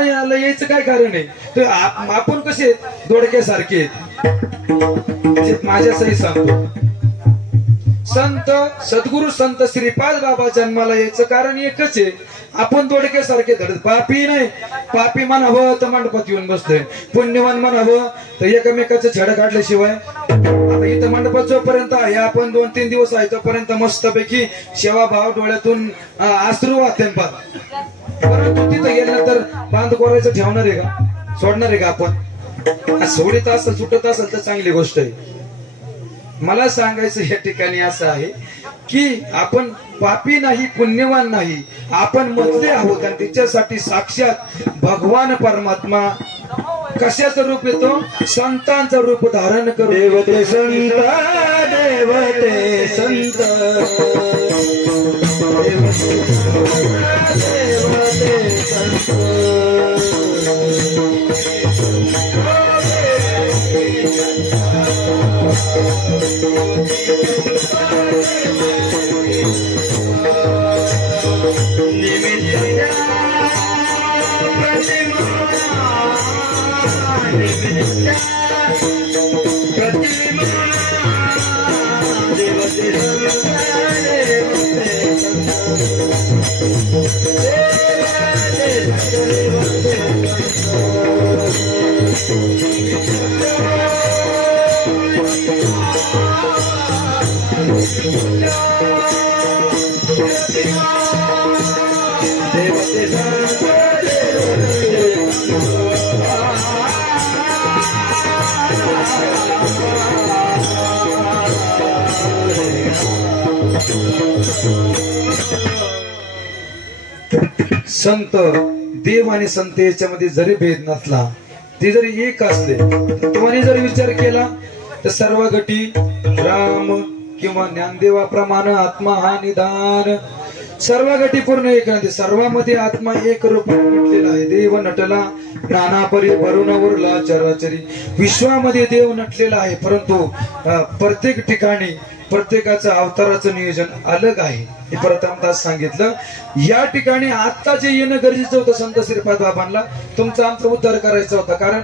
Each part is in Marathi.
परमात्म्याला यायचं काय कारण आहे? तर आपण कसे दोडक्यासारखे माझ्या सही सांगतो. संत सद्गुरु संत श्रीपाद बाबा जन्माला यायचं कारण एकच आहे, आपण दोडक्यासारखे धडत पापी नाही. पापी म्हणावं तर मंडपात येऊन बसतोय, पुण्यवान म्हणावं तर एकमेकाचं छड काढल्याशिवाय. आता इथं मंडपात जोपर्यंत आहे आपण 2-3 दिवस आहे तोपर्यंत मस्तपैकी सेवा भाव डोळ्यातून अश्रू वाहते. परंतु तिथं गेल्यानंतर बांध कोरायचं ठेवणार आहे का? सोडणार आहे का आपण? सोडित असेल सुटत असेल तर चांगली गोष्ट आहे. मला सांगायचं या ठिकाणी असं आहे की आपण पापी नाही, पुण्यवान नाही, आपण मधले आहोत. आणि त्याच्यासाठी साक्षात भगवान परमात्मा कशाचं रूप येतो? संतांचं रूप धारण करून. देवते संत, देवते संत, देवते संत. संत देव आणि संत याच्यामध्ये जरी भेद नसला, ते जरी एक असले, तत्वाने जर विचार केला तर सर्व गटी राम किंवा ज्ञानदेवाप्रमाणे आत्मा हा निदान सर्व गटी पूर्ण एक नाही. सर्वांमध्ये आत्मा एक रूपाने नटलेला आहे. देव नटला नाना परी भरून उरला चराचरी. विश्वामध्ये देव नटलेला आहे, परंतु प्रत्येक ठिकाणी प्रत्येकाचं अवताराचं नियोजन अलग आहे. हे प्रथमतः सांगितलं. या ठिकाणी आता जे येणं गरजेचं होतं संत श्रीपाद बाबांना, तुमचा आमचा उद्धार करायचा होता. कारण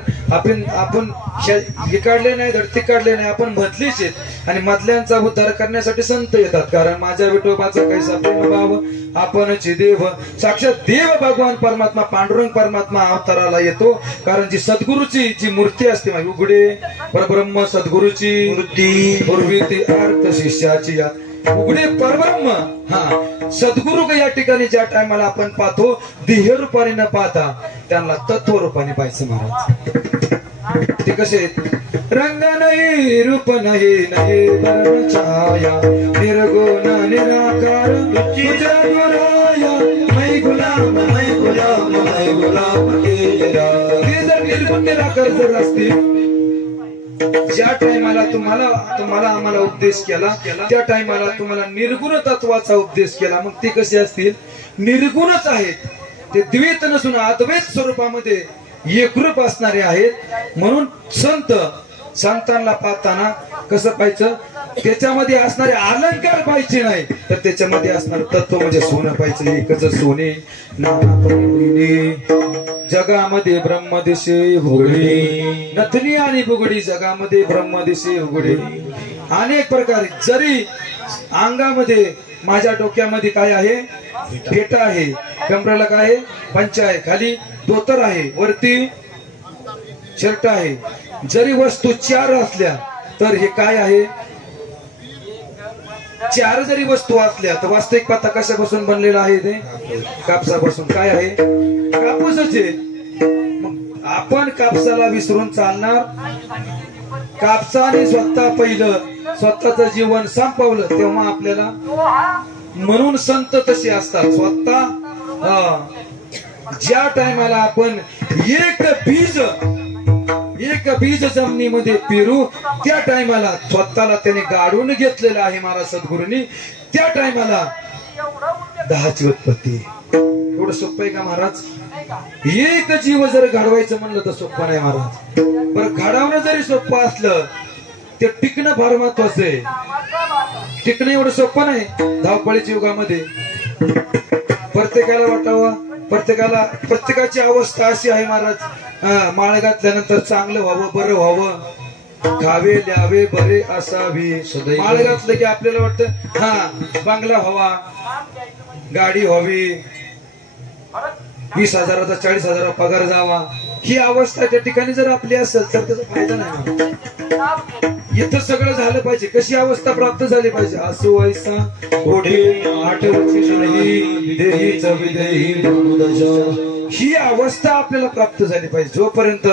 आपण हे काढले नाही, धडती काढले नाही, आपण मधलीच आहेत. आणि मधल्यांचा उद्धार करण्यासाठी संत येतात. कारण माझ्या विठोबाचा कैसा प्रेम भाव आपणच देव. साक्षात देव भगवान परमात्मा पांडुरंग परमात्मा अवताराला येतो. कारण जी सद्गुरूची जी मूर्ती असते, उघडे परब्रह्म सद्गुरूची मूर्ती, पूर्वी ती अर्थ शिष्याची या उघडे परब्रह्म. हा सद्गुरु या ठिकाणी ज्या टायमाला आपण पाहतो, देह रूपाने न पाहता त्यांना तत्व रूपाने पाहायचं महाराज. ते कसे रंग नाही रूप नाही नाही वर्ण छाया निर्गुण निराकार तुझ्या गुराया मै गुलाम मै गुलाम मै गुलाम तेरा. ते जर निर्गुण निराकार जर असतील, ज्या टायमाला तुम्हाला आम्हाला उपदेश केला त्या टायमाला तुम्हाला निर्गुण तत्वाचा उपदेश केला, मग ते कसे असतील? निर्गुणच आहेत. ते द्वैत नसून अद्वैत स्वरूपामध्ये एकरूप असणारे आहेत. म्हणून संतांना पाहताना कसं पाहिजे? त्याच्यामध्ये असणारे अलंकार पाहिजे नाही, तर त्याच्यामध्ये असणार तत्व म्हणजे सोनं पाहिजे. एकच सोने नाना परी जगामध्ये ब्रह्म दिसे उघडी. नथनी आणि बुगडी जगामध्ये ब्रह्म दिसे उघडी. अनेक प्रकारे जरी अंगामध्ये माझ्या डोक्यामध्ये काय आहे? फेटा आहे. कमराला काय आहे? पंचा आहे. खाली धोतर आहे, वरती शर्ट आहे. जरी वस्तू 4 असल्या तर हे काय आहे? 4 जरी वस्तू असल्या तर वास्तविक पाता कशापासून बनलेला आहे? ते कापसापासून. काय आहे? कापूसच आहे. मग आपण कापसाला विसरून चालणार? कापसाने स्वतः पहिलं स्वतःचं जीवन संपवलं तेव्हा आपल्याला. म्हणून संत तसे असतात. स्वतः ज्या टायमाला आपण एक बीज जमिनीमध्ये पेरू, त्या टायमाला स्वतःला त्याने गाडून घेतलेलं आहे महाराज सद्गुरूंनी. त्या टायमाला 10ची उत्पत्ती. एवढं सोपं आहे का महाराज? एक जीव जर घडवायचं म्हणलं तर सोपं नाही महाराज. बरं, घडवणं जरी सोपं असलं ते टिकणं फार महत्वाचं आहे. टिकणं एवढं सोपं नाही धावपळीच्या युगामध्ये. प्रत्येकाला वाटावं प्रत्येकाची अवस्था अशी आहे महाराज, माळ घातल्यानंतर चांगलं व्हावं, बरं व्हावं, खावे ल्यावे बरे असावे. माळ घातलं की आपल्याला वाटतं हा बंगला व्हावा, गाडी व्हावी, 20,000चा 40,000 पगार जावा. ही अवस्था त्या ठिकाणी जर आपली असेल तर त्याचा फायदा नाही. इथं सगळं झालं पाहिजे. कशी अवस्था प्राप्त झाली पाहिजे? असो ऐसा ओढे आठवची नाही देहीच विदेही ही अवस्था आपल्याला प्राप्त झाली पाहिजे. जोपर्यंत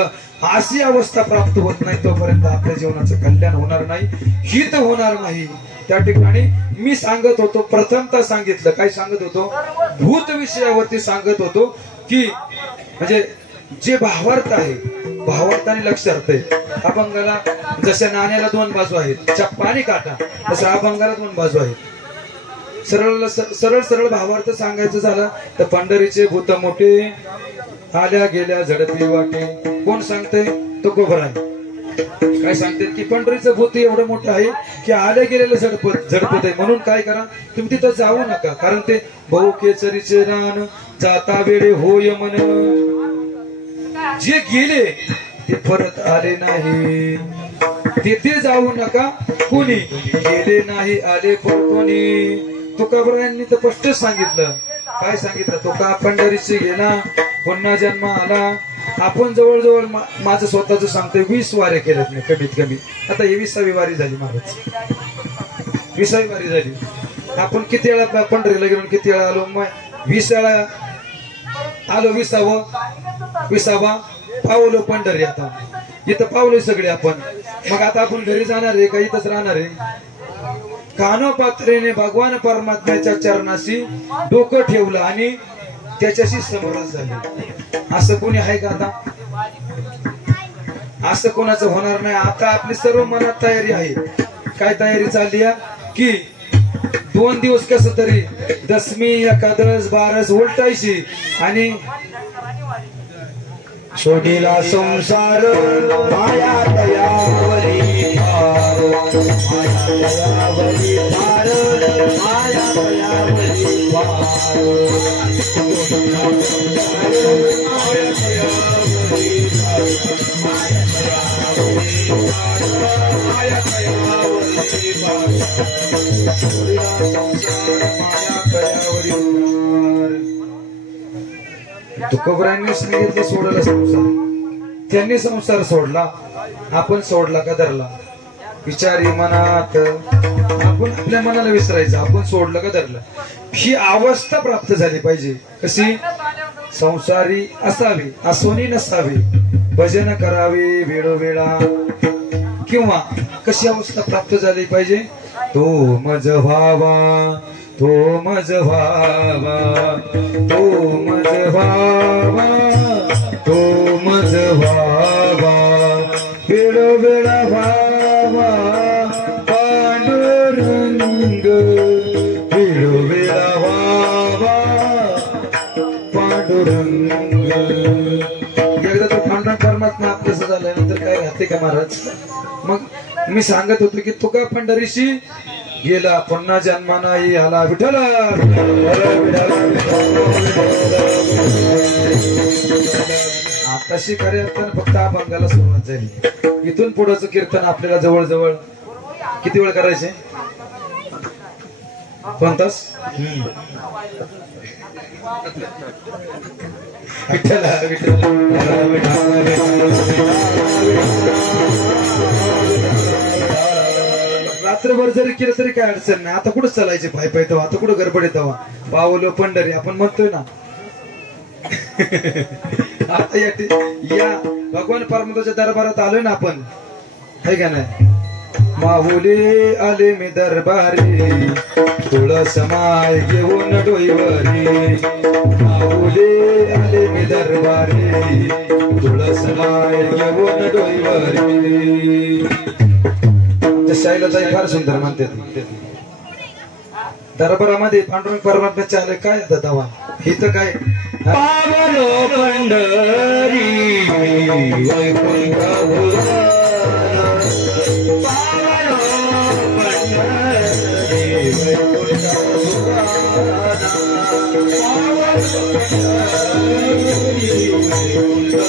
अशी अवस्था प्राप्त होत नाही तोपर्यंत आपल्या जीवनाचं कल्याण होणार नाही, हित होणार नाही. त्या ठिकाणी मी सांगत होतो, प्रथमतः सांगितलं, काय सांगत होतो? भूत विषयावरती सांगत होतो की म्हणजे जे भावार्थ आहे, भावार्थाने लक्षार्थ आहे. अभंगाला जशा नाण्याला 2 बाजू आहेत, चप्पा आणि काटा, तसं अभंगाला 2 बाजू आहेत. सरळ सरळ भावार्थ सांगायचं झालं तर पंढरीचे भूत मोठे आल्या गेल्या झडपी वाटे. कोण सांगते? तो गोबरा आहे. काय सांगते की पंढरीचं भूत एवढं मोठं आहे की आल्या गेलेलं झडपत आहे. म्हणून काय करा, तुम्ही तिथं जाऊ नका, कारण ते बहु केसरीचे रान जाता वेळे होय मन. जे गेले ते परत आले नाही, तिथे जाऊ नका कोणी, गेले नाही आले परतोनी. तुकाबरायांनी तर स्पष्ट सांगितलं. काय सांगितलं? तुका पंढरीशी गेला पुन्हा जन्म आला. आपण जवळजवळ माझं स्वतःच सांगतोय 20 वाऱ्या केल्यात मी कमीत कमी. आता ही 20वी वारी झाली महाराज, 20वी वारी झाली. आपण किती वेळा पंढरीला गेलो, किती वेळा आलो? 20 वेळा आलो. 20वा पावलो पंढरी. आता इथं पावलोय सगळे आपण. मग आता आपण घरी जाणार आहे का इथंच राहणार आहे? कानोपात्रेने भगवान परमात्म्याच्या चरणाशी डोकं ठेवलं आणि त्याच्याशी समरस झाले. असं कोणी आहे का आता? असं कोणाचं होणार नाही. आता आपली सर्व मनात तयारी आहे. काय तयारी चालली आहे की 2 दिवस कसं तरी दशमी एकादश बारस उलटायची आणि सोडीला संसार माया दयावरी पार, माया दयावरी पार, माया दयावरी पार. तुकोबरांनी सांगितलं सोडला संसार. त्यांनी संसार सोडला, आपण सोडला का धरला? विचारी मनात आपण आपल्या मनाला विसरायचं, आपण सोडलं का धरलं. ही अवस्था प्राप्त झाली पाहिजे. कशी? संसारी असावी, असोनी नसावी, भजन करावे वेळोवेळा. किंवा कशी अवस्था प्राप्त झाली पाहिजे? तो मज व्हावा, तो मज व्हावा, तो मज व्हावा, तो मज व्हावा, वेळोवेळा व्हावा पांडुरंग, वेळोवेळा व्हावा पांडुरंग. एकदा तो पांडुरंग परमात्मा आपल्यास झाल्यानंतर काय राहते का महाराज? मग मी सांगत होतो की तुका पंढरीशी गेला पुन्हा जन्म नाही आला. विठ्ठल आताशी खरे असताना फक्त अभंगाला सुरुवात झाली. इथून पुढचं कीर्तन आपल्याला जवळजवळ किती वेळ करायचे? 2 तास. विठ्ठल रात्रभर जरी केलं तरी काय अडचण नाही. आता कुठं चालायचे पाय पाय तेव्हा, आता कुठं गडबड येत पावलो पंढरी आपण म्हणतोय ना. आता या भगवान परमात्म्याच्या दरबारात आलोय ना आपण, आहे का नाही? माहुले आले मी दरबारी, तुळस माय घेऊन डोईवरी. माहुले आले मी दरबारी, तुळस माय घेऊन डोईवरी. शैलताई फार सुंदर म्हणते. दरबारामध्ये पांडुरंग परमात्म्याचे आले काय आता दवा इथं काय? पावलो पंढरी वैकुंठ पावलो पंढरी वैकुंठ या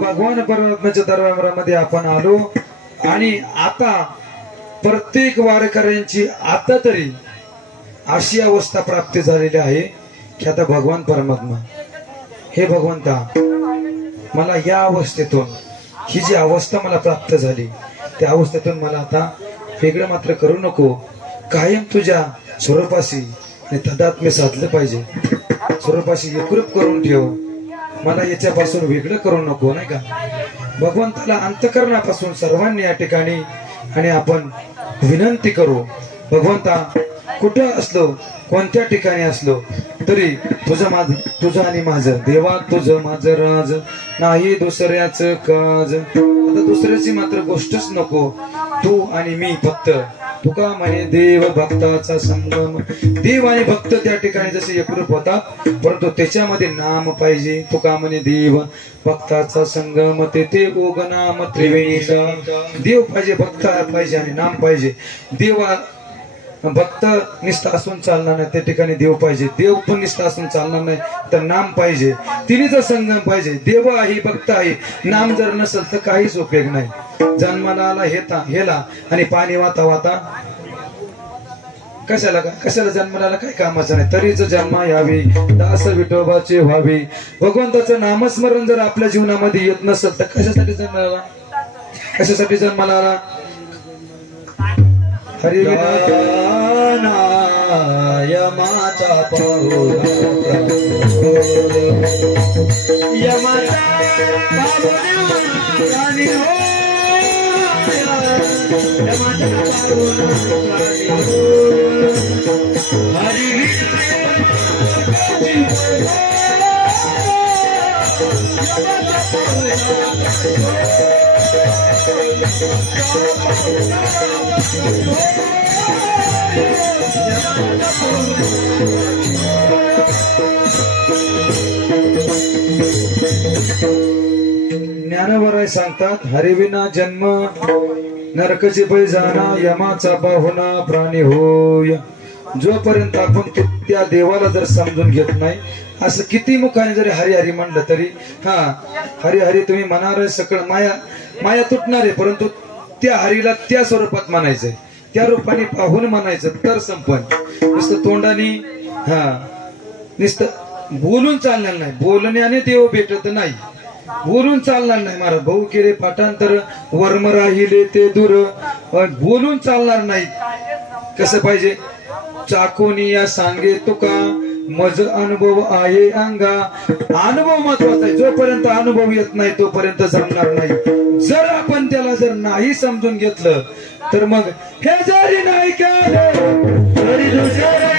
भगवान परमात्म्याच्या दरबारामध्ये आपण आलो आणि आता प्रत्येक वारकऱ्यांची आता तरी अशी अवस्था प्राप्त झालेली आहे की आता भगवान परमात्मा, हे भगवंता, मला या अवस्थेतून, ही जी अवस्था मला प्राप्त झाली त्या अवस्थेतून मला आता वेगळं मात्र करू नको, कायम तुझ्या स्वरूपाशी आणि तदात्म्य साधलं पाहिजे, स्वरूपाशी एकरूप करून ठेव, मला याच्यापासून वेगळं करू नको, नाही का. भगवंताला अंतःकरणापासून सर्वांनी या ठिकाणी आणि आपण विनंती करू, भगवंता कुठं असलो, कोणत्या ठिकाणी असलो तरी तुझं आणि माझं, देवा तुझं माझं राज, नाही दुसऱ्याच काज, आता दुसऱ्याची मात्र गोष्टच नको, तू आणि मी फक्त. तुका म्हणे देव भक्ताचा संगम, देव आणि भक्त त्या ठिकाणी जसे एकरूप होतात परंतु त्याच्यामध्ये नाम पाहिजे. तुका म्हणे देव भक्ताचा संगम, तेथे ओग नाम त्रिवेणीचा, देव पाहिजे, भक्त पाहिजे आणि नाम पाहिजे. देवा भक्त निष्ठा असून चालणार नाही, त्या ठिकाणी देव पाहिजे, देव पण निष्ठा असून चालणार नाही तर नाम पाहिजे, तिन्हीचा संगम पाहिजे. देव आहे, भक्त आहे, नाम जर नसेल तर काहीच उपयोग नाही. जन्माला आला हेला आणि पाणी वाता वाता कशाला जन्माला काही कामाचं नाही, तरीच जन्म यावी, दास विठोबाचे व्हावे. भगवंताचं नामस्मरण जर आपल्या जीवनामध्ये येत नसेल तर कशासाठी जन्माला, कशासाठी जन्माला आला. हरी यमाचा पाहुणा यमाचा ज्ञानवराय सांगतात, हरिविना जन्म नरकची पै जाणा, यमाचा पाहुणा प्राणी होय. जोपर्यंत आपण त्या देवाला जर समजून घेत नाही, असं किती मुखाने जरी हरी हरी म्हणलं तरी, हा हरी हरी तुम्ही म्हणार सकळ माया तुटणार आहे, परंतु त्या हरीला त्या स्वरूपात म्हणायचंय, त्या रूपाने पाहून म्हणायचं तर संपन. नुसतं तोंडाने नुसतं बोलून चालणार नाही, बोलण्याने देव भेटत नाही, बोलून चालणार नाही. महाराज भाऊ केले पाठांतर, वर्म राहिले ते दूर, बोलून चालणार नाही. कसं पाहिजे, चाकोनिया सांगे तुका मज अनुभव आहे अंगा. अनुभव महत्वाचा आहे, जोपर्यंत अनुभव येत नाही तोपर्यंत जमणार नाही. जर आपण त्याला जर नाही समजून घेतलं तर मग हे जरी नाही केलं तरी दुसरं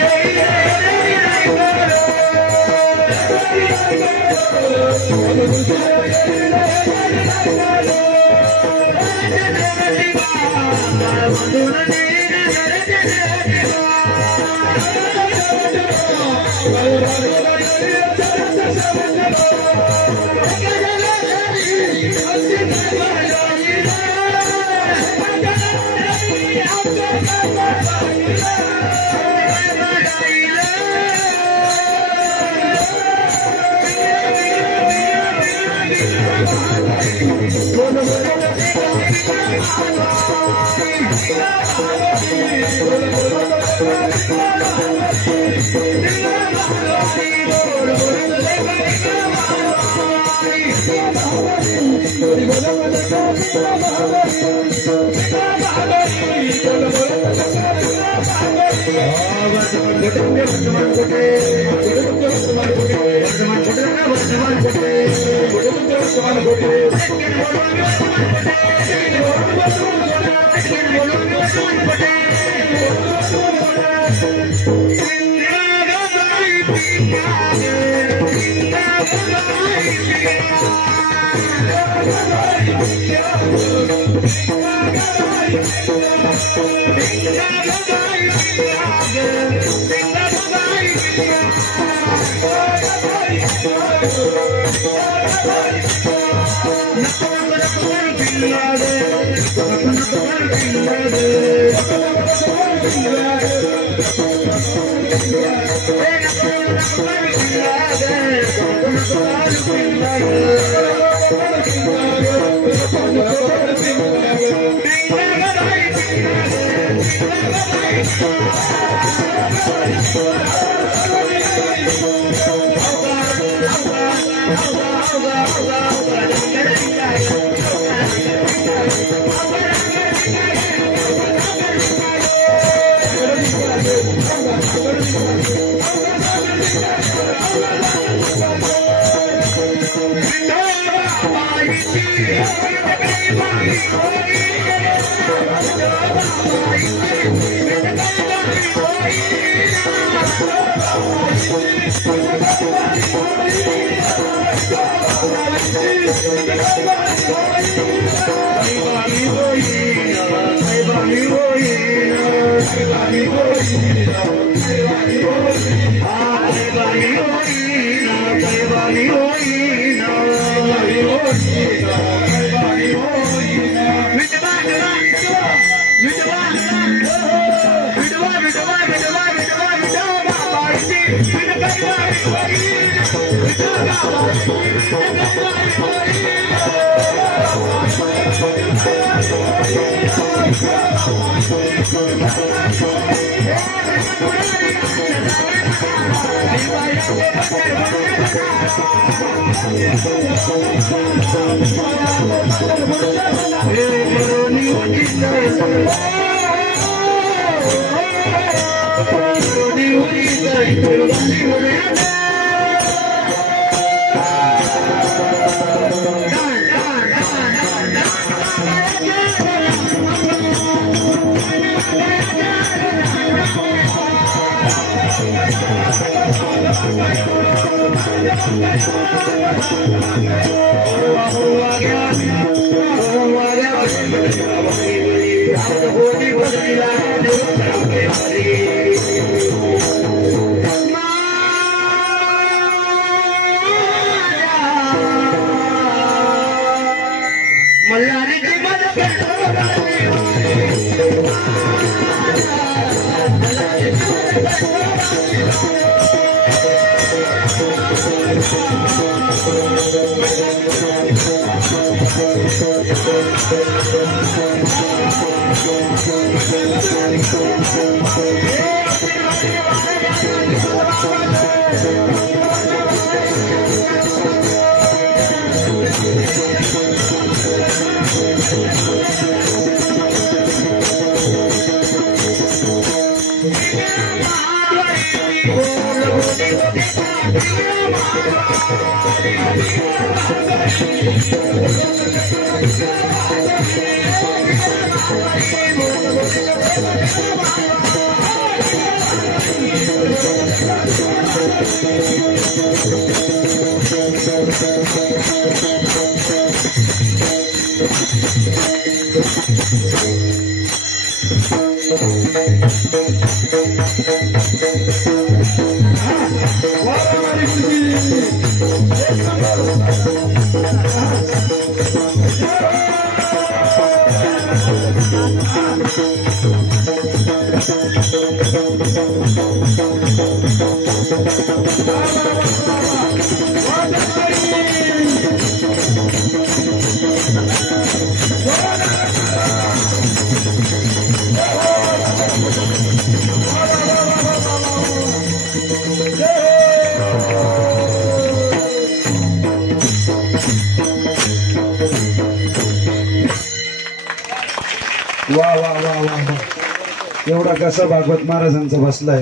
वाह वाह वाह वाह वाह एवढा कसा भागवत महाराजांचा बसलाय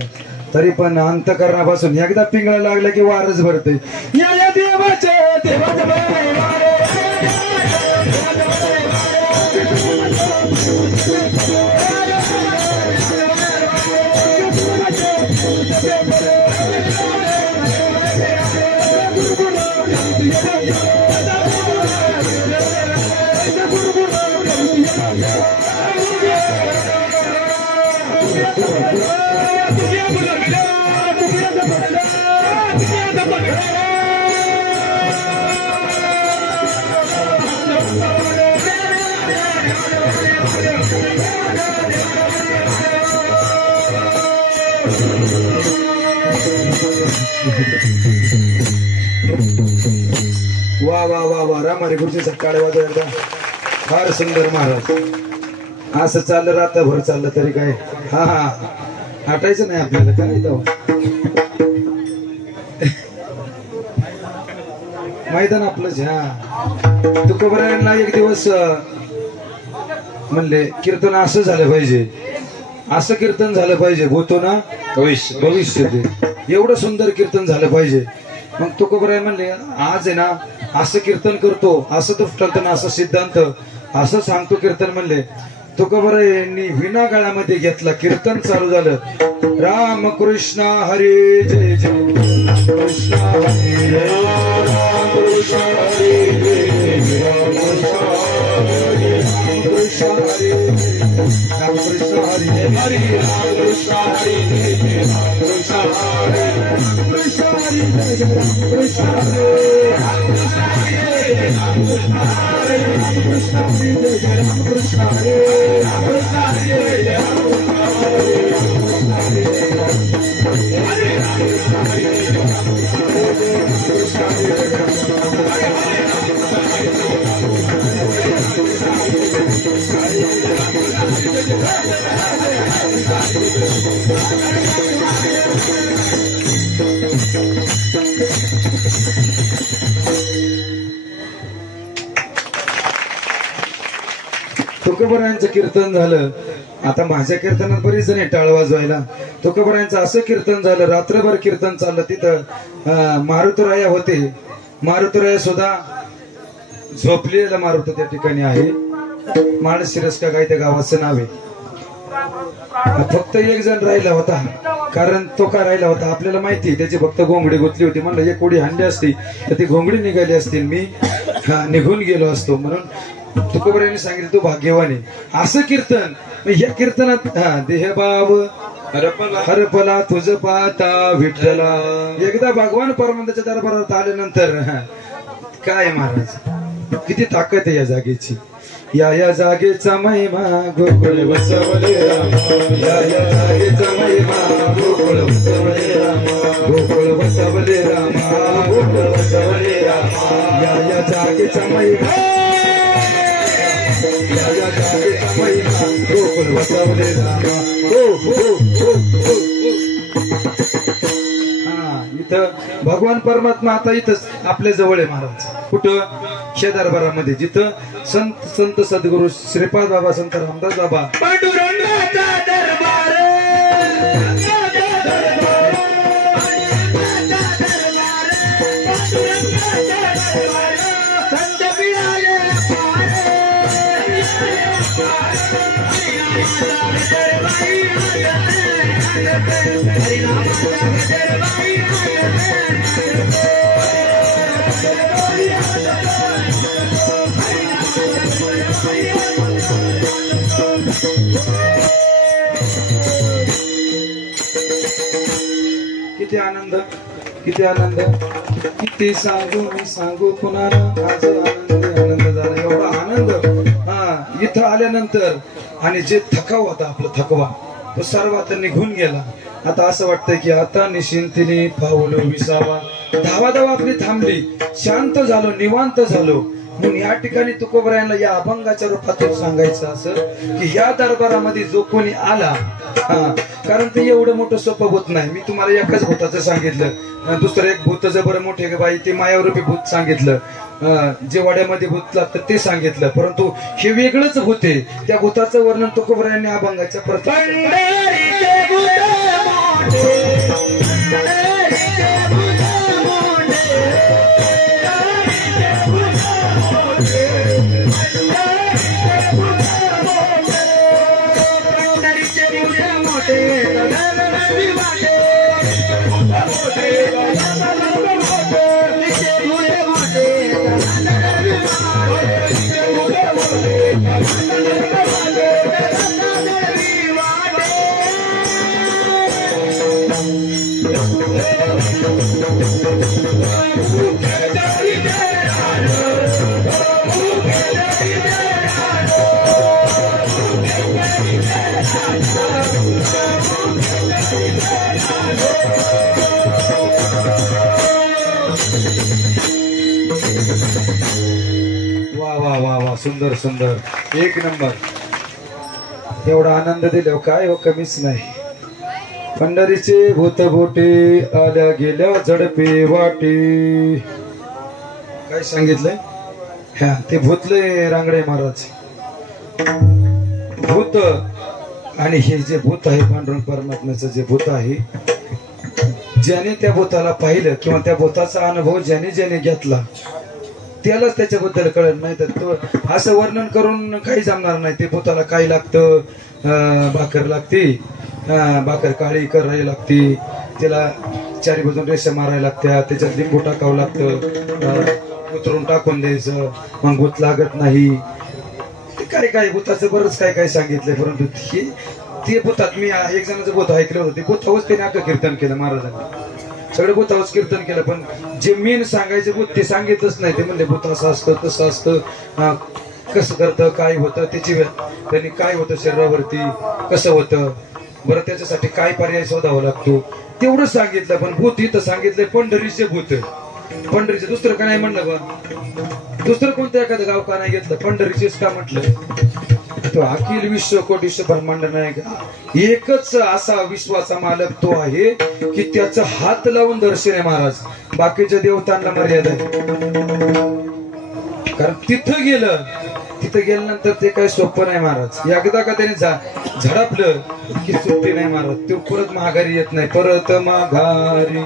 तरी पण अंतकरणापासून एकदा पिंगळा लागला की वारच भरते या देवाच्या वा वा वा वा रामारी गुरुजीचा काळे वाजव एकदा फार सुंदर महाराज असं चाललं रात्रभर चाललं तरी काय हा हा हटायचं नाही आपल्याला काय जाऊ मैदान आपलंच हा तुकोबरायांना एक दिवस म्हणले कीर्तन असं झालं पाहिजे असं कीर्तन झालं पाहिजे होतो ना भविष्य ते एवढं सुंदर कीर्तन झालं पाहिजे मग तुकोबराय म्हणले आज आहे ना असं कीर्तन करतो असं दृष्टांत असं सिद्धांत असं सांगतो कीर्तन म्हणले तुकोबराय यांनी विना काळामध्ये घेतला कीर्तन चालू झालं राम कृष्ण हरी जय जय कृष्ण हरी जय राम कृष्ण हरी जय राम कृष्ण हरी राम कृष्ण हरी हरी राम कृष्ण हरी जय राम कृष्ण हरी कृष्ण हरी जय राम कृष्ण हरी राम कृष्ण हरी राम कृष्ण हरी जय राम कृष्ण हरी राम कृष्ण हरी जय राम कृष्ण हरी हरे राम कृष्ण हरी राम कृष्ण तुकोबरायांचं कीर्तन झालं आता माझ्या कीर्तनात बरीच जण टाळ वाजवायला तुकोबरायांचं असं कीर्तन झालं रात्रभर कीर्तन चाललं तिथं मारुतराया होते मारुतराया सुद्धा झोपलेला मारुत त्या ठिकाणी आहे माळशिरस का काय त्या गावाचं नाव आहे फक्त एक जण राहिला होता कारण तो का राहिला होता आपल्याला माहिती त्याची फक्त घोंगडी गुतली होती म्हणलं एक कोडी हांडी असती तर ती घोंगडी निघाली असती मी निघून गेलो असतो म्हणून तुकोबरायांनी सांगितलं तू भाग्यवानी असं कीर्तन या कीर्तनात देहबाव हरपला तुझ पाहता विठ्ठला एकदा भगवान परमानंदाच्या दरबारात आल्यानंतर काय महाराज किती ताकद आहे या जागेची या जागेचा महिमा गोकुळ बसवले राम या जागेचा महिमा गोकुळ बसवले राम गोकुळ बसवले राम गोकुळ बसवले राम या जागेचा महिमा या जागेचा महिमा गोकुळ बसवले राम हो हो हो इथं भगवान परमात्मा आता इथंच आपल्या जवळ आहे महाराज कुठं शे दरबारामध्ये जिथं संत सद्गुरु श्रीपाद बाबा संत रामदास बाबा पांडुरंगाचा दरबार किती आनंद किती आनंद किती सांगू मी सांगू कुणाला आज आनंद झाला एवढा आनंद इथं आल्यानंतर आणि जे थकाव होता आपला थकवा तो सर्व आता निघून गेला आता असं वाटतंय की आता निश्चिंतीने पाऊल विसावा धावा धावा आपली थांबली शांत झालो निवांत झालो म्हणून या ठिकाणी तुकोबरायांना या अभंगाच्या रूपातून सांगायचं असं की या दरबारामध्ये जो कोणी आला कारण ते एवढं मोठं सोपं भूत नाही मी तुम्हाला एकाच भूताचं सांगितलं दुसरं एक भूत जबर मोठे बाई ते मायावरूपी भूत सांगितलं जे वाड्यामध्ये भूत लागतं ते सांगितलं, परंतु हे वेगळंच भूत आहे. त्या भूताचं वर्णन तुकोबरायांनी अभंगाच्या सुंदर सुंदर एक नंबर. एवढा आनंद दिला काय हो, कमीच नाही. पंढरीचे भूत भोटे आल्या गेल्या झडपे वाटे. काय सांगितलंय? हा ते भूतले रांगडे महाराज भूत. आणि हे जे भूत आहे पांडुरंग परमात्म्याचं जे भूत आहे, ज्याने त्या भूताला पाहिलं किंवा त्या भूताचा अनुभव ज्याने ज्याने घेतला त्यालाच त्याच्याबद्दल कळत नाही. तर तो असं वर्णन करून काही जमणार नाही. ते भूताला काय लागतं, भाकर लागते, भाकर काळी करायला लागते, त्याला चारी बाजून रेषा मारायला लागत्या, त्याच्यात लिंबू टाकावं लागतं, उतरून टाकून द्यायचं, मग भूत लागत नाही. काय काय भूताचं बरंच काय काय सांगितलंय. परंतु ते भूतात मी एक जणांचं भूत ऐकलं होतं. ते भूतावच त्याने आपलं कीर्तन केलं महाराजांनी. सगळं भूतावच कीर्तन केलं, पण जे मेन सांगायचे भूत ते सांगितलंच नाही. ते म्हणले भूत असं असतं तसं असतं, कसं करतं, काय होतं, त्याची त्यांनी काय होतं शरीरावरती, कसं होतं, बरं त्याच्यासाठी काय पर्याय शोधावा लागतो तेवढं सांगितलं. पण भूत इथं सांगितलंय पंढरीचे भूत. पंढरीचे दुसरं का नाही म्हणलं बा, दुसरं कोणतं एखादं गाव का नाही घेतलं, पंढरीचेच का म्हटलं. तो अखिल विश्व कोटीश ब्रह्मांड नाही का, एकच असा विश्वाचा मालक तो आहे की त्याचा हात लावून दर्शन आहे महाराज. बाकीच्या देवतांना मर्यादा आहे. कारण तिथं गेल्यानंतर ते काही सोपं नाही महाराज. एकदा का त्याने झडपलं की सुट्टी नाही महाराज. तो परत माघारी येत नाही, परत माघारी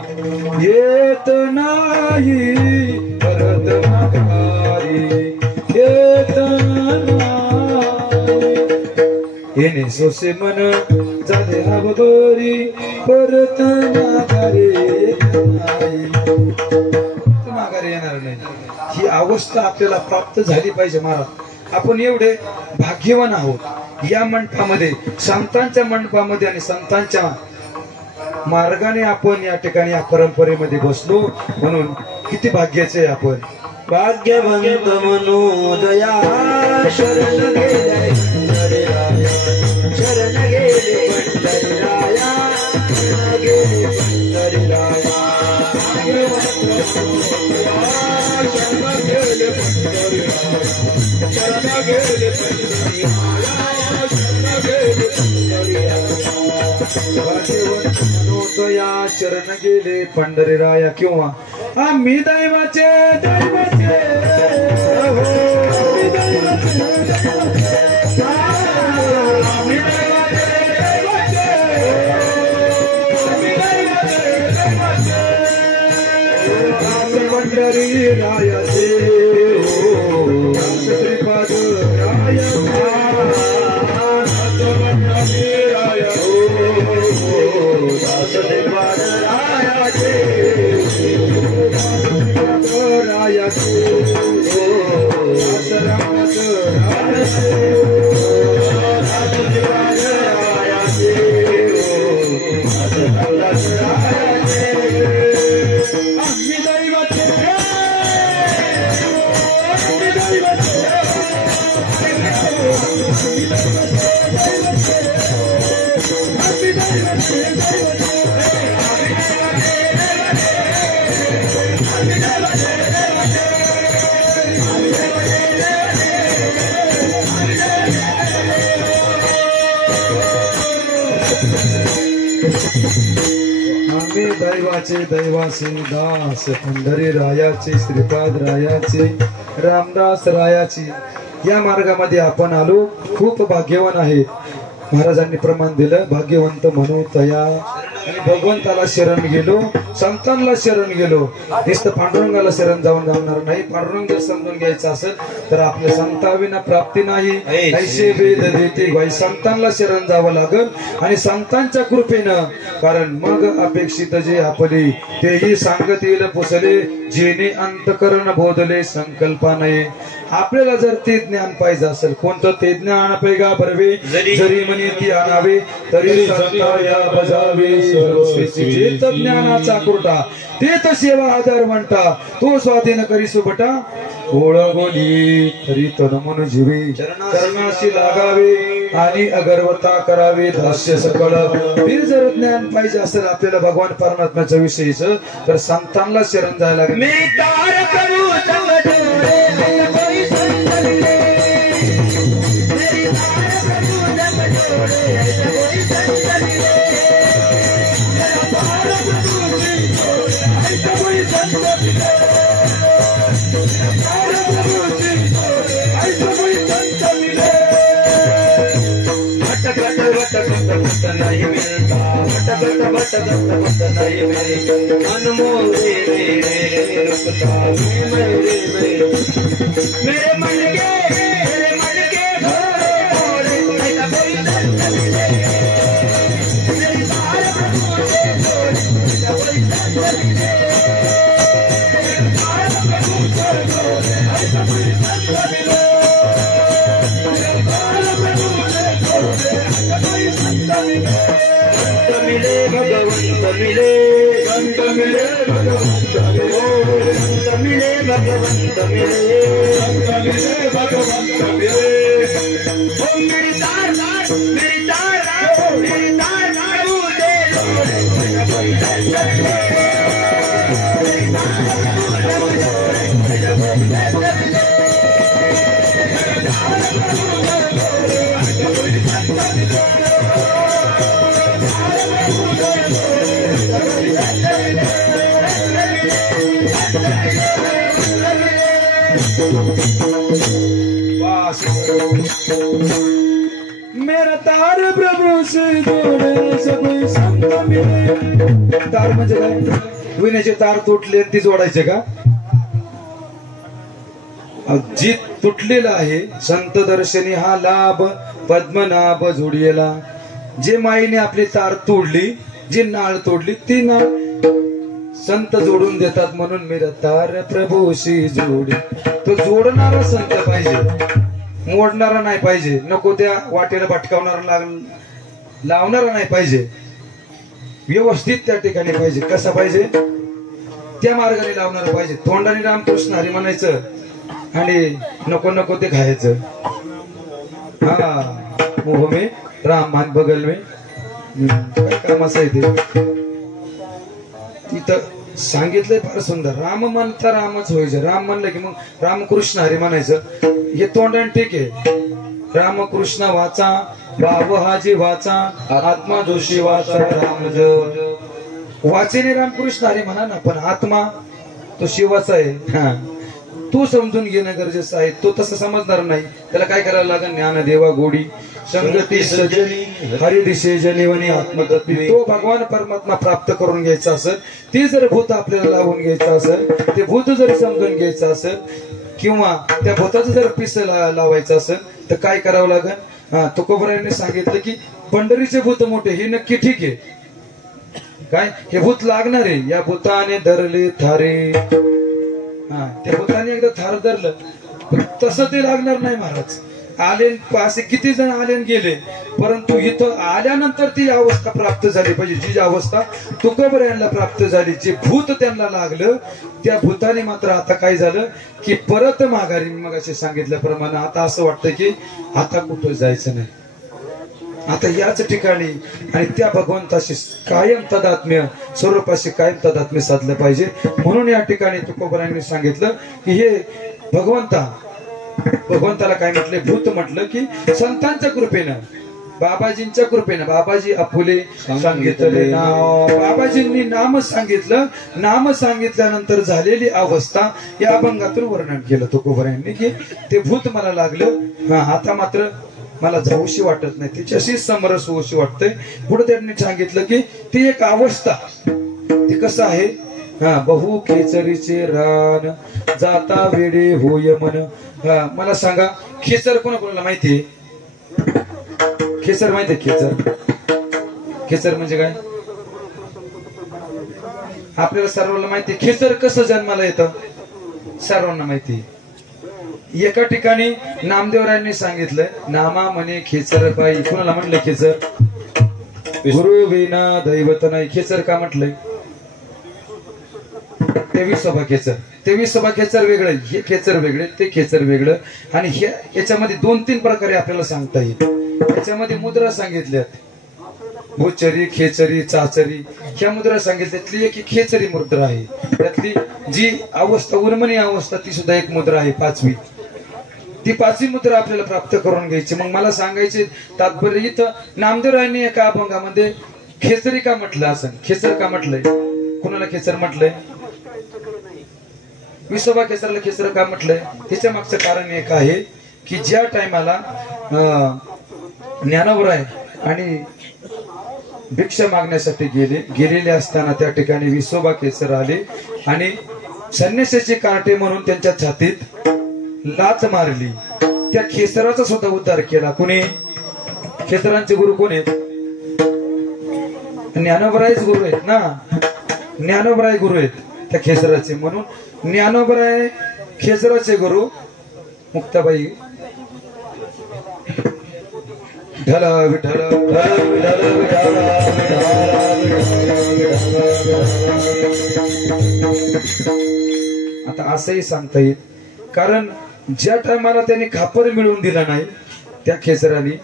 येत नाही, परत माघारी येत नाही. येणे सोसे मन झाले हवरी, परत माघारी येत नाही, माघारी येणार नाही. ही अवस्था आपल्याला प्राप्त झाली पाहिजे महाराज. आपण एवढे भाग्यवान आहोत या मंडपामध्ये, संतांच्या मंडपामध्ये आणि संतांच्या मार्गाने आपण या ठिकाणी या परंपरेमध्ये बसलो, म्हणून किती भाग्याचे आहे आपण. भाग्यवंत मनोदया शरण गेले पंढरीराया, शरण गेले पंढरीराया, शरण गेले पंढरीराया. शरण गेले पंढरीराया, शरण गेले पंढरीराया, शरण गेले पंढरीराया. भाग्यवंत मनोदया शरण गेले पंढरीराया. किंवा आम्ही दैवाचे दैवाचे हो, आम्ही दैवाचे दैवाचे, आम्ही दैवाचे दैवाचे, आम्ही दैवाचे दैवाचे. दास पंढरीरायाचे हो, दास श्रीपाद रायाचा, दास पंढरीराया हो, दास श्रीपाद रायाचे, रायाचे हो, दास रामाच रायाचे, दास श्रीपाद रायाचे हो, दास रामाच रायाचे. आम्ही दैवाचे, आम्ही दैवाचे, आम्ही दैवाचे दैवाचे. आम्ही दैवाचे दैवाचे दास पंढरी रायाचे श्रीपाद रायाचे रामदास रायाची या मार्गामध्ये आपण आलो. खूप भाग्यवान आहे. महाराजांनी प्रमाण दिलं भाग्यवंत म्हणू तया. आणि भगवंताला शरण गेलो, संतांना शरण गेलो. नुसतं पांडुरंगाला शरण जाऊन जाणार नाही. पांडुरंग जर समजून घ्यायचं असेल तर आपल्या संताविना प्राप्ती नाही. ऐसे वेद देते भाई संतांना शरण जावं लागल आणि संतांच्या कृपेनं. कारण मग अपेक्षित जे आपली तेही सांगत येईल पुसले जेणे अंतकरण बोधले संकल्पा नये. आपल्याला जर ते ज्ञान पाहिजे असेल कोणतं ते ज्ञान पैगा भरवे जरी म्हणे ती आणावे तरी संता या बजावे चेत ज्ञानाचा कुरटा तेच सेवा आधार म्हणता तो स्वाधीन करी सुबटा ओळगोली तरी तन मन जीवे चरणाशी लागावे आणि अगरवता करावे दास्य सकळ. ते जर ज्ञान पाहिजे असेल आपल्याला भगवान परमात्म्याच्या विषयीच तर संतांना शरण जायला लागेल. नहीं मिलता नहीं मिलता अनमोल रे रुकता मेरे मन के भोरे ऐसा कोई संत मिले मेरी बार ऐसा कोई संत मिले ऐसा कोई संत मिले मिले भगवंत मिले संत मिले भगवंत मिले संत मिले भगवंत मिले संत मिले भगवंत मिले मेरी तार मेरा तार प्रभू से जोडे सगळे संत मिले. तार म्हणजे काय? विण्याचे तार तुटले ती जोडायचे का? जी तुटलेला आहे संत दर्शनी हा लाभ पद्मनाभ जोडियला. जे माईने आपली तार तोडली जी नाळ तोडली ती नाळ संत जोडून देतात. म्हणून मेरा तार प्रभूशी जोडे. तो जोडणारा संत पाहिजे, मोडणारा नाही पाहिजे. नको त्या वाटेला भटकावणारा लावणारा नाही पाहिजे. व्यवस्थित त्या ठिकाणी पाहिजे. कसा पाहिजे? त्या मार्गाने लावणारा पाहिजे. तोंडाने रामकृष्ण हरी म्हणायचं आणि नको नको ते खायचं. हा मोह में राम मान बगल में काय कामाचं आहे ते. तिथं सांगितलंय फार सुंदर. राम म्हणता रामच व्हायचं. राम म्हणलं की मग रामकृष्ण हरी म्हणायचं. हे तोंडाने ठीक आहे. रामकृष्ण वाचा भाव हा जी वाचा आत्मा जोशी वाचा रामज. वाचेने रामकृष्ण हरी म्हणा ना पण आत्मा तो शिवाचा आहे. हा तू समजून घेणं गरजेचं आहे. तो तसं समजणार नाही. त्याला काय करायला लागेल? ज्ञान देवा गोडी संगती सजनी हरी दिशे जनिवनी आत्मतत्वी. तो भगवान परमात्मा प्राप्त करून घ्यायचा असेल, ती जर भूत आपल्याला लावून घ्यायचं असेल, ते भूत जर समजून घ्यायचं असेल किंवा त्या भूताचं जर पिस लावायचं असेल तर काय करावं लागेल? तुकोबरायांनी सांगितलं की पंढरीचे भूत मोठे हे नक्की ठीक आहे. काय हे भूत लागणार आहे? या भूताने धरले थारे. हा त्या भूताने एकदा थार धरलं तसं ते लागणार नाही महाराज. आले असे किती जण आले गेले परंतु इथं आल्यानंतर ती अवस्था प्राप्त झाली पाहिजे जी अवस्था तुकोबरायांना प्राप्त झाली. जे भूत त्यांना लागलं त्या भूताने मात्र आता काय झालं की परत माघारी मग असे सांगितल्याप्रमाणे आता असं वाटतं की आता कुठं जायचं नाही. आता याच ठिकाणी आणि त्या भगवंताशी कायम तदात्म्य स्वरूपाशी कायम तदात्म्य साधलं पाहिजे. म्हणून या ठिकाणी तुकोबरायांनी सांगितलं की हे भगवंताला काय म्हटले? भूत म्हटलं की संतांच्या कृपेनं बाबाजींच्या कृपेने बाबाजी आपुले सांगितले नाव, बाबाजींनी नाम सांगितलं, नाम सांगितल्यानंतर झालेली अवस्था या अभंगातून वर्णन केलं तुकोबरायांनी की ते भूत मला लागलं, हा आता मात्र मला जाऊशी वाटत नाही, तिच्याशी समरस होऊशी वाटतंय. पुढे त्यांनी सांगितलं की ती एक अवस्था, ती कसं आहे, हा बहु खेचरीचे रान जाता वेडे होय मन. हा मला सांगा खेचर कोणाला माहितीये? खेचर माहितीये? खेचर, खेचर म्हणजे काय आपल्याला सर्वांना माहिती. खेचर कसं जन्माला येतं सर्वांना माहिती. एका ठिकाणी नामदेवरायांनी सांगितलं नामा म्हणे खेचर पायी. कोणाला म्हटलं खेचर? गुरु विना दैवत नाही. खेचर का म्हटलंय? 23 सभा खेचर, 23 सभा खेचर वेगळं, हे खेचर वेगळे, ते खेचर वेगळं. आणि याच्यामध्ये 2-3 प्रकारे आपल्याला सांगता येईल. याच्यामध्ये मुद्रा सांगितल्यात, भूचरी, खेचरी, चाचरी, ह्या मुद्रा सांगितल्या. त्यातली एक खेचरी मुद्रा आहे. त्यातली जी अवस्था उर्मणी अवस्था ती सुद्धा एक मुद्रा आहे, 5वी. ती 5वी मुद्रा आपल्याला प्राप्त करून घ्यायची. मग मला सांगायचे तात्पर्य इथं नामदेवरायांनी एका अभंगामध्ये खेचरी का म्हटलं असं, खेचर का म्हटलंय? कुणाला खेचर म्हटलंय? विसोबा खेचरला खेचर का म्हटलंय? त्याच्या मागचं कारण एक आहे की ज्या टायमाला ज्ञानोबराय आणि भिक्षा मागण्यासाठी गेलेले असताना त्या ठिकाणी विसोबा खेचर आले आणि संन्यासाचे काटे म्हणून त्यांच्या छातीत लाच मारली. त्या खेचराचा सुद्धा उद्धार केला. कुणी? खेचरांचे गुरु कोण आहेत? ज्ञानोबरायच गुरु आहेत ना, ज्ञानोबराय गुरु आहेत त्या खेचराचे. म्हणून ज्ञानोबराय खेचराचे गुरु मुक्ताबाई. ढल विठ्ठल ढल विठ्ठल आता असंही सांगता येईल कारण ज्या टायमाला त्यांनी खापर मिळवून दिला नाही त्या खेचराने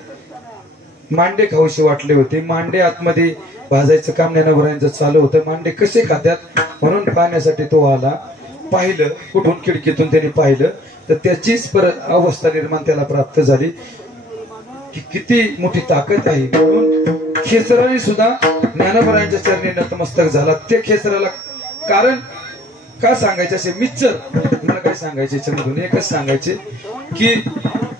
मांडे खाऊशी वाटले होते. मांडे आतमध्ये भाजायचं काम ज्ञानोबरायांचं चालू होतं. मांडे कसे खात्यात म्हणून पाहण्यासाठी तो आला. पाहिलं कुठून, खिडकीतून त्याने पाहिलं तर त्याचीच परत अवस्था निर्माण त्याला प्राप्त झाली की किती मोठी ताकद आहे. म्हणून खेचराने सुद्धा ज्ञानोबरायांच्या चरणी नतमस्तक झाला. त्या खेचराला कारण का सांगायचे असे मिच्चर मला काय सांगायचे याच्यामधून एकच सांगायचे की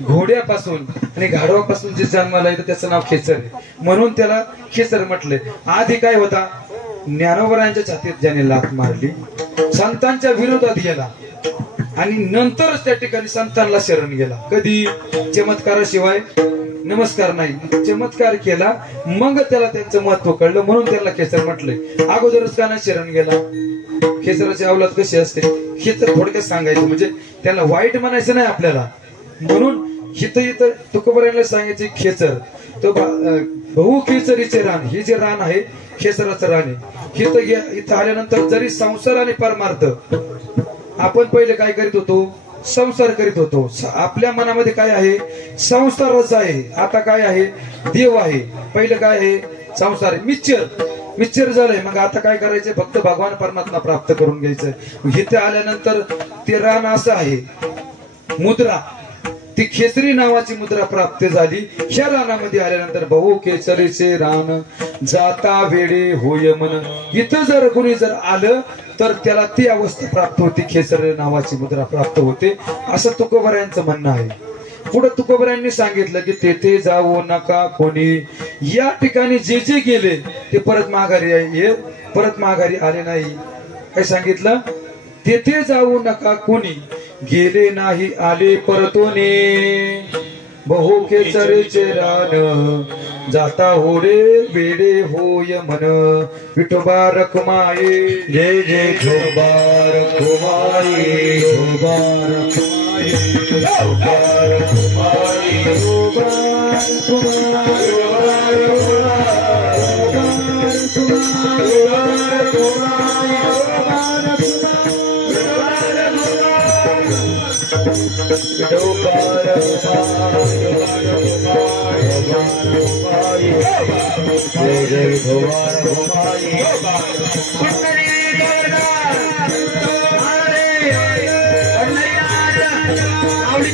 घोड्यापासून आणि गाढवापासून जे जन्माला येतं त्याचं नाव खेचर आहे म्हणून त्याला खेचर म्हटलंय. आधी काय होता? ज्ञानोबरायांच्या छातीत ज्याने लाथ मारली, संतांच्या विरोधात गेला आणि नंतरच त्या ठिकाणी संतांना शरण गेला. कधी? चमत्काराशिवाय नमस्कार नाही. चमत्कार केला मग त्याला त्यांचं महत्व कळलं म्हणून त्याला खेचर म्हटलंय. अगोदरच का नाही शरण गेला? खेचराची अवलाद कशी असते? खेचर थोडक्यात सांगायचं म्हणजे त्याला वाईट म्हणायचं नाही आपल्याला. म्हणून इथं तुकोबरायांना सांगायचे खेचर तो बहु खेचरीचे रान. हे जे रान आहे खेचराचं रान आहे. इथं आल्यानंतर जरी संसार आणि परमार्थ आपण पहिले काय करीत होतो? संसार करीत होतो. आपल्या मनामध्ये काय आहे? संसारच आहे. आता काय आहे? देव आहे. पहिलं काय आहे? संसार. मिच्चर झालंय. मग आता काय करायचं? फक्त भगवान परमात्मा प्राप्त करून घ्यायचं. इथे आल्यानंतर ते रान असं आहे मुद्रा, ती खेचरी नावाची मुद्रा प्राप्त झाली. ह्या रानामध्ये आल्यानंतर बहु केसरीचे रान जाता वेडे होय मन. इथं जर कोणी जर आलं तर त्याला ती अवस्था प्राप्त होती, खेचरी नावाची मुद्रा प्राप्त होते असं तुकोबरायांचं म्हणणं आहे. पुढे तुकोबरायांनी सांगितलं की तेथे जाऊ नका कोणी. या ठिकाणी जे जे गेले ते परत माघारी आले नाही. काय सांगितलं? तेथे जाऊ नका कोणी, गेले नाही आले परतोने. बहु खेचरीचे रान जाता होरे वेडे होय मन. विठोबा रखुमाये जय जय विठोबा रखुमाये. विठोबा रखुमाये. विठोबा रखुमाये. विठोबा आवडी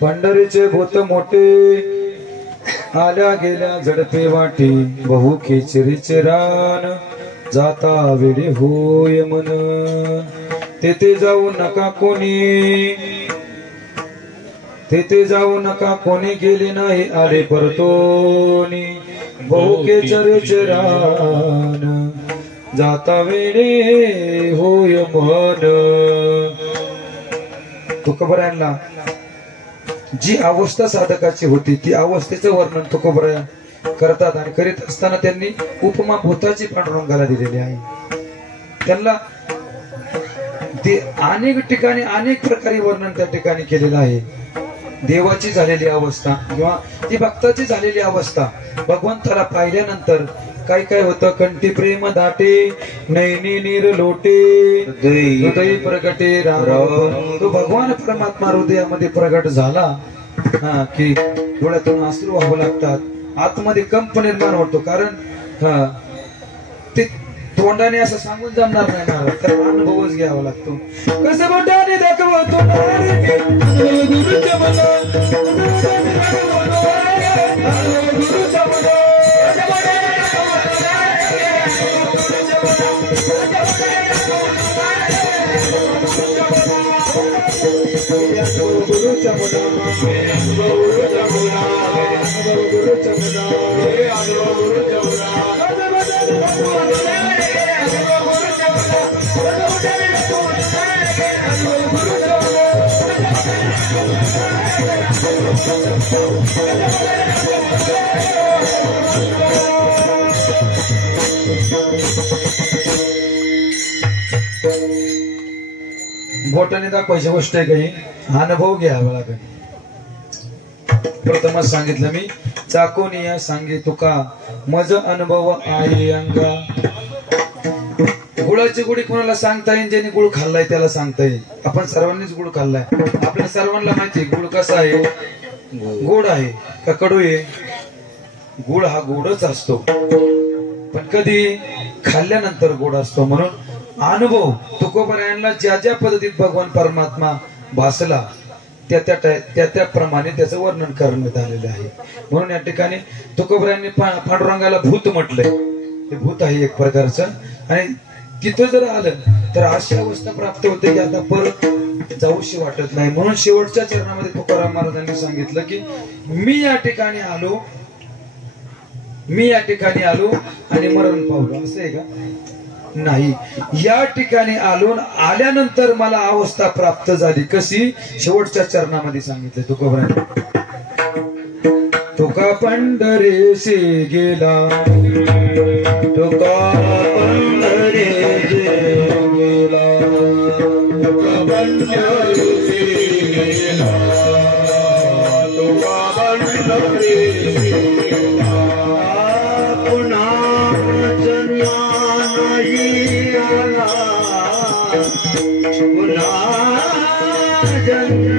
पंढरीचे भूत मोठे आल्या गेल्या झडपे वाटे बहु केचरीचे रान जाता वेडे होय मन तेथे जाऊ नका कोणी तेथे जाऊ नका कोणी गेले नाही आले परतोनी बहु केचरीचे रान जाता वेडे होय मन. तुकोबरायांना जी अवस्था साधकाची होती ती अवस्थेचं वर्णन तुकोबराय करतात आणि करीत असताना त्यांनी उपमा भूताची पांडुरंगाला दिलेली आहे. त्यांना ते अनेक ठिकाणी अनेक प्रकारे वर्णन त्या ठिकाणी केलेलं आहे. देवाची झालेली अवस्था किंवा ती भक्ताची झालेली अवस्था भगवंताला पाहिल्यानंतर काय काय होतं. कंठी प्रेम दाटे नैनी नीर लोटे हृदय प्रगटे राम. तो भगवान परमात्मा हृदयामध्ये प्रगट झाला की डोळ्यातून अश्रू व्हावं लागतात. आतमध्ये कंप निर्माण होतो. कारण ते तोंडाने असं सांगून जमणार नाही ना तर अनुभवच घ्यावा लागतो. कसं बोटाने दाखवतो गुरुच्या मला बोटाने दाखवायची गोष्ट आहे काही अनुभव घ्यावा लागेल. प्रथमच सांगितलं मी चाकोनिया सांगे तुका मज अनुभव आहे अंगा. गुळाची गुढी कोणाला सांगता येईल ज्याने गुळ खाल्लाय त्याला सांगता येईल. आपण सर्वांनीच गुळ खाल्लाय. आपल्या सर्वांना माहिती गुळ कसा आहे. गोड आहे का कडू आहे. गुळ हा गोडच असतो पण कधी खाल्ल्यानंतर गोड असतो. म्हणून अनुभव तुकोबरायांना ज्या ज्या पद्धतीत भगवान परमात्मा भासला त्या प्रमाणे त्याचं वर्णन करण्यात आलेलं आहे. म्हणून या ठिकाणी तुकोबरायांनी पांडुरंगाला भूत म्हटलंय. हे भूत आहे एक प्रकारचं. आणि तिथं जर आलं तर अशी अवस्था प्राप्त होते की आता परत जाऊशी वाटत नाही. म्हणून शेवटच्या चरणामध्ये तुकाराम महाराजांनी सांगितलं की मी या ठिकाणी आलो आणि मरण पावलो. असं आहे का. नाही. या ठिकाणी आल्यानंतर मला अवस्था प्राप्त झाली. कशी. शेवटच्या चरणामध्ये सांगितलं तुकोबरायांनी. तुका पंढरीशी गेला तुका पंढरीशी गेला तुका पंढरीशी गेला तुका पंढरीशी गेला पुन्हा जन्मा नाही आला पुन्हा जन्म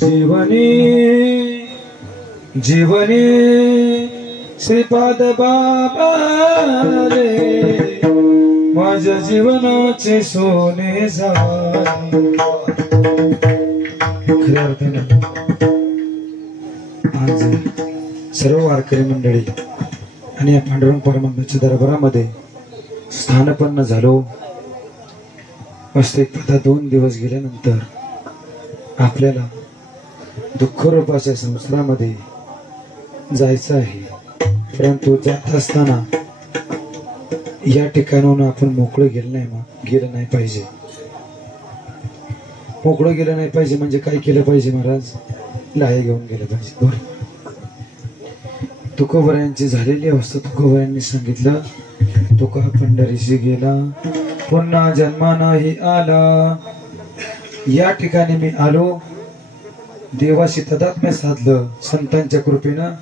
जीवनी जीवनी श्रीपाद बाबा रे माझ्या जीवनाचे सोने झाले. खऱ्या अर्थाने आज सर्व वारकरी मंडळी आणि या पांडुरंग परमात्म्याच्या दरबारामध्ये स्थानपन्न झालो. मस्त 2 दिवस गेल्यानंतर आपल्याला दुःखरूपाच्या संसारामध्ये जायचं आहे. परंतु जात असताना या ठिकाणाहून आपण मोकळं गेलं नाही पाहिजे. मोकळं गेलं नाही पाहिजे म्हणजे काय केलं पाहिजे महाराज? लाहे घेऊन गेलं पाहिजे. बरोबर. तुकोबरायांची झालेली अवस्था तुकोबरायांनी सांगितलं. तुका पंढरीशी गेला पुन्हा जन्मा नाही आला. या ठिकाणी मी आलो, देवाशी तदात्म्य साधलं संतांच्या कृपेनं.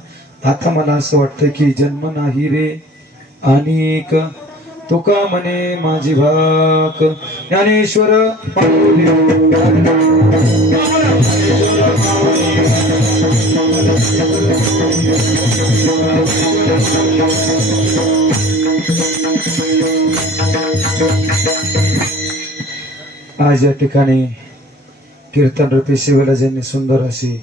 आता मला असं वाटतं की जन्म नाही रे अनेक. तुका म्हणे माझी भाक ज्ञानेश्वर आज या ठिकाणी कीर्तन रूपी शिवराजांनी सुंदर अशी